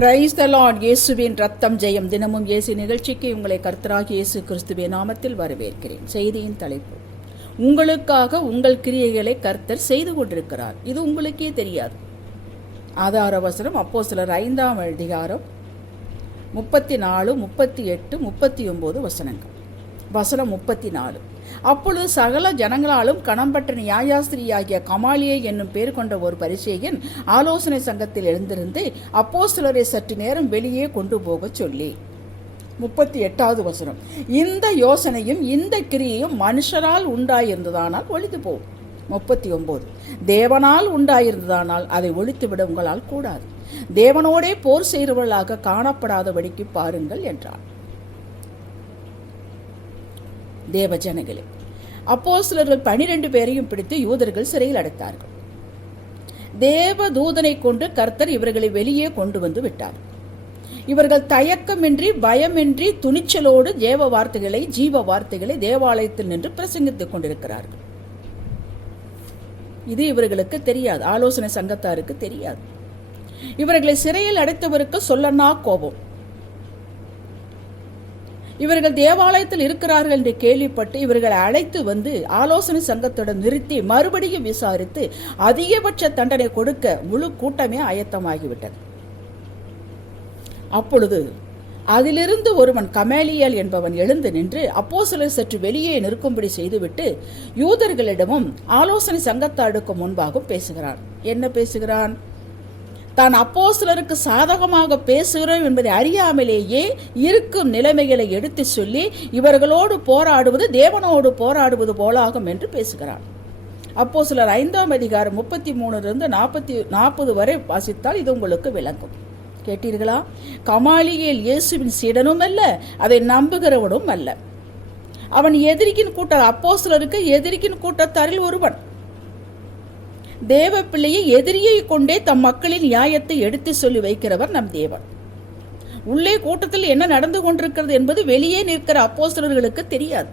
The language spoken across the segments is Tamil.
பிரைஸ் த லார்ட் இயேசுவின் ரத்தம் ஜெயம். தினமும் இயேசு நிகழ்ச்சிக்கு உங்களை கர்த்தராகி இயேசு கிறிஸ்துவின் நாமத்தில் வரவேற்கிறேன். செய்தியின் தலைப்பு. உங்களுக்காக உங்கள் கிரியைகளை கர்த்தர் செய்து கொண்டிருக்கிறார். இது உங்களுக்கே தெரியாது. ஆதார வசனம் அப்போ சிலர் ஐந்தாம் அதிகாரம் முப்பத்தி நாலு முப்பத்தி எட்டு முப்பத்தி ஒம்பது வசனங்கள். வசனம் முப்பத்தி நாலு. அப்பொழுது சகல ஜனங்களாலும் கணம்பட்ட நியாயாஸ்திரியாகிய கமாலியை என்னும் பேர் கொண்ட ஒரு பரிசேயன் ஆலோசனை சங்கத்தில் எழுந்திருந்து அப்போஸ்தலரை சற்று நேரம் வெளியே கொண்டு போகச் சொல்லி. முப்பத்தி எட்டாவது வசனம். இந்த யோசனையும் இந்த கிரியையும் மனுஷரால் உண்டாயிருந்ததானால் ஒழித்து போகும் முப்பத்தி ஒம்பது தேவனால் உண்டாயிருந்ததானால் அதை ஒழித்துவிட உங்களால் கூடாது. தேவனோடே போர் செய்கிறவர்களாக காணப்படாதபடிக்கு பாருங்கள் என்றார். தேவ ஜனங்களே சிலர்கள் பனிரெண்டு பேரையும் பிடித்து யூதர்கள் சிறையில் அடைத்தார்கள். தேவ தூதனை கொண்டு கர்த்தர் இவர்களை வெளியே கொண்டு வந்து விட்டார். இவர்கள் தயக்கமின்றி பயமின்றி துணிச்சலோடு தேவ வார்த்தைகளை ஜீவ வார்த்தைகளை தேவாலயத்தில் நின்று பிரசங்கித்துக் கொண்டிருக்கிறார்கள். இது இவர்களுக்கு தெரியாது. ஆலோசனை சங்கத்தாருக்கு தெரியாது. இவர்களை சிறையில் அடைத்தவருக்கு சொல்லனா கோபம். இவர்கள் தேவாலயத்தில் இருக்கிறார்கள் என்று கேள்விப்பட்டு இவர்களை அழைத்து வந்து ஆலோசனை சங்கத்துடன் நிறுத்தி மறுபடியும் விசாரித்து அதிகபட்ச தண்டனை கொடுக்க முழு கூட்டமே ஆயத்தமாகிவிட்டது. அப்பொழுது அதிலிருந்து ஒருவன் கமேலியல் என்பவன் எழுந்து நின்று அப்போ சற்று வெளியே நிற்கும்படி செய்துவிட்டு யூதர்களிடமும் ஆலோசனை சங்கத்தாடுக்கு முன்பாகவும் பேசுகிறான். என்ன பேசுகிறான்? தான் அப்போஸ்தலருக்கு சாதகமாக பேசுகிறோம் என்பதை அறியாமலேயே இருக்கும் நிலைமைகளை எடுத்து சொல்லி இவர்களோடு போராடுவது தேவனோடு போராடுவது போலாகும் என்று பேசுகிறான் அப்போ சிலர் ஐந்தாம் அதிகாரம் முப்பத்தி மூணுலேருந்து நாற்பத்தி நாற்பது வரை வாசித்தால் இது உங்களுக்கு விளங்கும். கேட்டீர்களா? கமாலியேல் இயேசுவின் சீடனும் அல்ல அதை நம்புகிறவனும் அல்ல. அவன் எதிரிக்கின் கூட்ட அப்போஸ்தலருக்கு எதிரிக்கின் கூட்டத்தாரில் ஒருவன். தேவ பிள்ளையை எதிரியை கொண்டே தம் மக்களின் நியாயத்தை எடுத்து சொல்லி வைக்கிறவர் நம் தேவன். உள்ளே கூட்டத்தில் என்ன நடந்து கொண்டிருக்கிறது என்பது வெளியே நிற்கிற அப்போஸ்தலர்களுக்கு தெரியாது.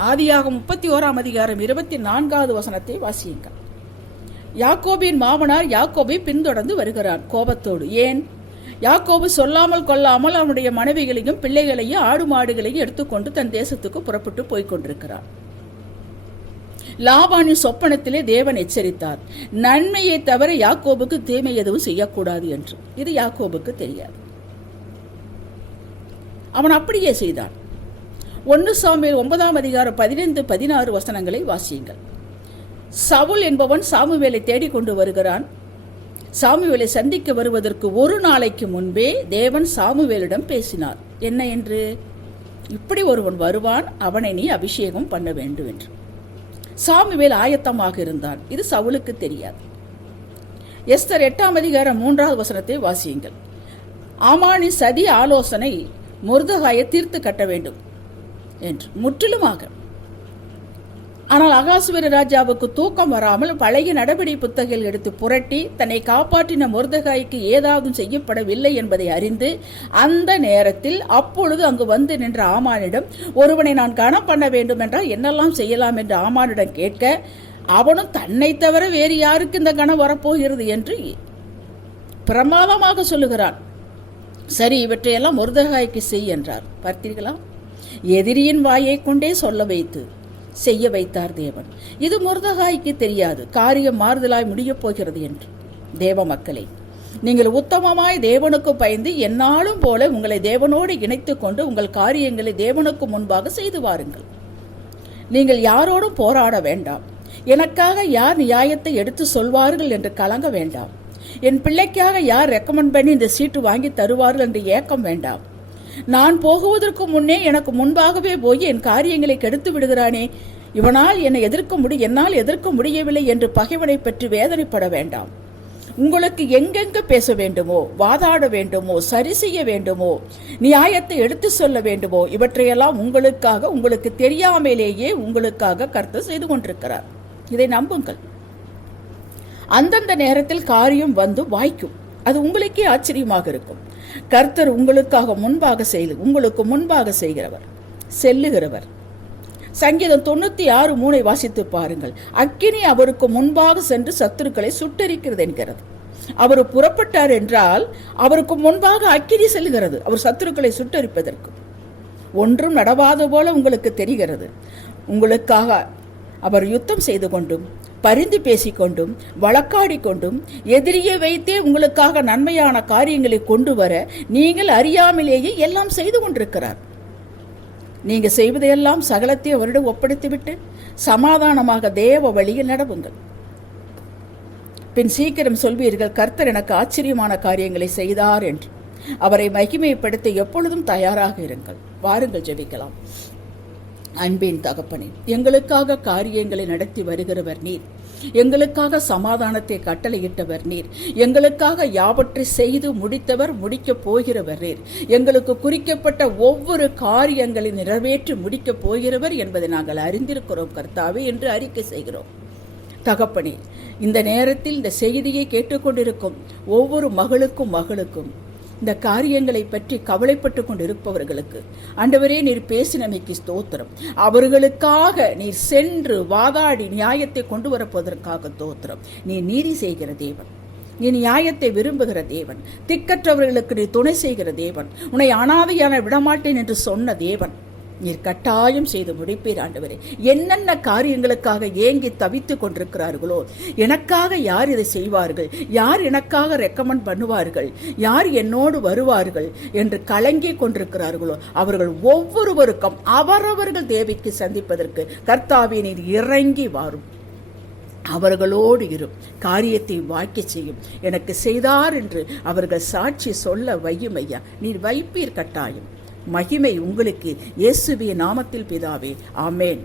ஆதியாக முப்பத்தி ஓராம் அதிகாரம் இருபத்தி நான்காவது வசனத்தை வாசியுங்கள். யாக்கோபின் மாமனார் யாக்கோபை பின்தொடர்ந்து வருகிறான் கோபத்தோடு. ஏன்? யாக்கோபு சொல்லாமல் கொள்ளாமல் அவனுடைய மனைவிகளையும் பிள்ளைகளையும் ஆடு மாடுகளையும் எடுத்துக்கொண்டு தன் தேசத்துக்கு புறப்பட்டு போய்க் கொண்டிருக்கிறான் லாபானின் சொப்பனத்திலே தேவன் எச்சரித்தார். நன்மையை தவிர யாக்கோபுக்கு தீமை எதுவும் செய்யக்கூடாது என்று. இது யாக்கோபுக்கு தெரியாது. அவன் அப்படியே செய்தான். ஒன்று சாமியில் ஒன்பதாம் அதிகாரம் பதினைந்து பதினாறு வசனங்களை வாசியுங்கள். சவுல் என்பவன் சாமுவேலை தேடிக்கொண்டு வருகிறான். சாமுவேலை சந்திக்க வருவதற்கு ஒரு நாளைக்கு முன்பே தேவன் சாமுவேலிடம் பேசினார். என்ன என்று? இப்படி ஒருவன் வருவான் அவனை நீ அபிஷேகம் பண்ண வேண்டும் என்று. சாமுவேல் ஆயத்தமாக இருந்தான். இது சவுலுக்கு தெரியாது. எஸ்தர் எட்டாம் அதிகாரம் மூன்றாவது வசனத்தை வாசியுங்கள். ஆமானின் சதி ஆலோசனை முருதகாயை தீர்த்து கட்ட வேண்டும் என்று. முற்றிலுமாக. ஆனால் அகாசுவர ராஜாவுக்கு தூக்கம் வராமல் பழைய நடபடி புத்தகங்கள் எடுத்து புரட்டி தன்னை காப்பாற்றின முருதகாய்க்கு ஏதாவது செய்யப்படவில்லை என்பதை அறிந்து அந்த நேரத்தில் அப்பொழுது அங்கு வந்து நின்ற ஆமானிடம் ஒருவனை நான் கனம் பண்ண வேண்டும் என்றால் என்னெல்லாம் செய்யலாம்? என்று ஆமானிடம் கேட்க அவனும் தன்னை தவிர வேறு யாருக்கு இந்த கணம் வரப்போகிறது? என்று பிரமாதமாக சொல்லுகிறான். சரி இவற்றையெல்லாம் முருதகாய்க்கு செய் என்றார். பார்த்தீர்களா? எதிரியின் வாயை கொண்டே சொல்ல வைத்து செய்ய வைத்தார் தேவன். இது முருதகாய்க்கு தெரியாது. காரியம் மாறுதலாய் முடியப் போகிறது என்று. தேவ மக்களே நீங்கள் உத்தமமாய் தேவனுக்கு பயந்து என்னாலும் போல உங்களை தேவனோடு இணைத்து கொண்டு உங்கள் காரியங்களை தேவனுக்கு முன்பாக செய்து வாருங்கள். நீங்கள் யாரோடும் போராட வேண்டாம். எனக்காக யார் நியாயத்தை எடுத்து சொல்வார்கள் என்று கலங்க வேண்டாம். என் பிள்ளைக்காக யார் ரெக்கமெண்ட் பண்ணி இந்த சீட்டு வாங்கி தருவார்கள் என்று ஏக்கம் வேண்டாம். நான் போகுவதற்கு முன்னே எனக்கு முன்பாகவே போய் என் காரியங்களை கெடுத்து விடுகிறானே. இவனால் என்னை எதிர்க்க முடி என்னால் எதிர்க்க முடியவில்லை என்று பகைவனை பற்றி வேதனைப்பட வேண்டாம். உங்களுக்கு எங்கெங்க பேச வேண்டுமோ வாதாட வேண்டுமோ சரி செய்ய வேண்டுமோ நியாயத்தை எடுத்து சொல்ல வேண்டுமோ இவற்றையெல்லாம் உங்களுக்காக உங்களுக்கு தெரியாமலேயே உங்களுக்காக கருத்து செய்து கொண்டிருக்கிறார். இதை நம்புங்கள். அந்தந்த நேரத்தில் காரியம் வந்து வாய்க்கும். அது உங்களுக்கே ஆச்சரியமாக இருக்கும். கர்த்தர் உங்களுக்காக முன்பாக செய்து உங்களுக்கு முன்பாக செய்கிறவர் செல்லுகிறவர். சங்கீதம் தொண்ணூற்றி ஆறு மூனை வாசித்து பாருங்கள். அக்கினி அவருக்கு முன்பாக சென்று சத்துருக்களை சுட்டரிக்கிறது என்கிறது. அவர் புறப்பட்டார் என்றால் அவருக்கு முன்பாக அக்கினி செல்கிறது அவர் சத்துருக்களை சுட்டரிப்பதற்கு. ஒன்றும் நடவாத போல உங்களுக்கு தெரிகிறது. உங்களுக்காக அவர் யுத்தம் செய்து கொண்டும் பரிந்து பேசிக்கொண்டும் வழக்காடி கொண்டும் எதிரியை வைத்தே உங்களுக்காக நன்மையான காரியங்களை கொண்டு வர நீங்கள் அறியாமலேயே எல்லாம் செய்து கொண்டிருக்கிறார். நீங்கள் செய்வதையெல்லாம் சகலத்தை அவரிடம் ஒப்படைத்துவிட்டு சமாதானமாக தேவ வழியில் நடவுங்கள். பின் சீக்கிரம் சொல்வீர்கள் கர்த்தர் எனக்கு ஆச்சரியமான காரியங்களை செய்தார் என்று. அவரை மகிமைப்படுத்த எப்பொழுதும் தயாராக இருங்கள். வாருங்கள் ஜெபிக்கலாம். அன்பின் தகப்பனே எங்களுக்காக காரியங்களை நடத்தி வருகிறவர் நீர். எங்களுக்காக சமாதானத்தை கட்டளையிட்டவர் நீர். எங்களுக்காக யாவற்றை செய்து முடித்தவர் முடிக்கப் போகிறவர் நீர். எங்களுக்கு குறிக்கப்பட்ட ஒவ்வொரு காரியங்களை நிறைவேற்றி முடிக்கப் போகிறவர் என்பதை நாங்கள் அறிந்திருக்கிறோம் கர்த்தாவே என்று அறிக்கை செய்கிறோம். தகப்பனே இந்த நேரத்தில் இந்த செய்தியை கேட்டுக்கொண்டிருக்கும் ஒவ்வொரு மகளுக்கும் மகளுக்கும் இந்த காரியங்களை பற்றி கவலைப்பட்டு கொண்டிருப்பவர்களுக்கு ஆண்டவரே நீர் பேசினமைக்கு ஸ்தோத்திரம். அவர்களுக்காக நீர் சென்று வாதாடி நியாயத்தை கொண்டு வரப்போவதற்காக தோத்திரம் நீ நீதி செய்கிற தேவன். நீ நியாயத்தை விரும்புகிற தேவன். திக்கற்றவர்களுக்கு நீ துணை செய்கிற தேவன். உன்னை அனாதையான விடமாட்டேன் என்று சொன்ன தேவன். நீர் கட்டாயம் செய்து முடிப்பீர் ஆண்டவரே. என்னென்ன காரியங்களுக்காக ஏங்கி தவித்து கொண்டிருக்கிறார்களோ எனக்காக யார் இதை செய்வார்கள்? யார் எனக்காக ரெக்கமெண்ட் பண்ணுவார்கள்? யார் என்னோடு வருவார்கள் என்று கலங்கி கொண்டிருக்கிறார்களோ அவர்கள் ஒவ்வொருவருக்கும் அவரவர்கள் தேவிக்கு சந்திப்பதற்கு கர்த்தாவே நீர் இறங்கி வாரும். அவர்களோடு இரும் காரியத்தை வாக்கி செய்யும். எனக்கு செய்தார் என்று அவர்கள் சாட்சி சொல்ல வையும் ஐயா. நீர் வைப்பீர் கட்டாயம். மகிமை உங்களுக்கு இயேசுவிய நாமத்தில் பிதாவே. ஆமேன்.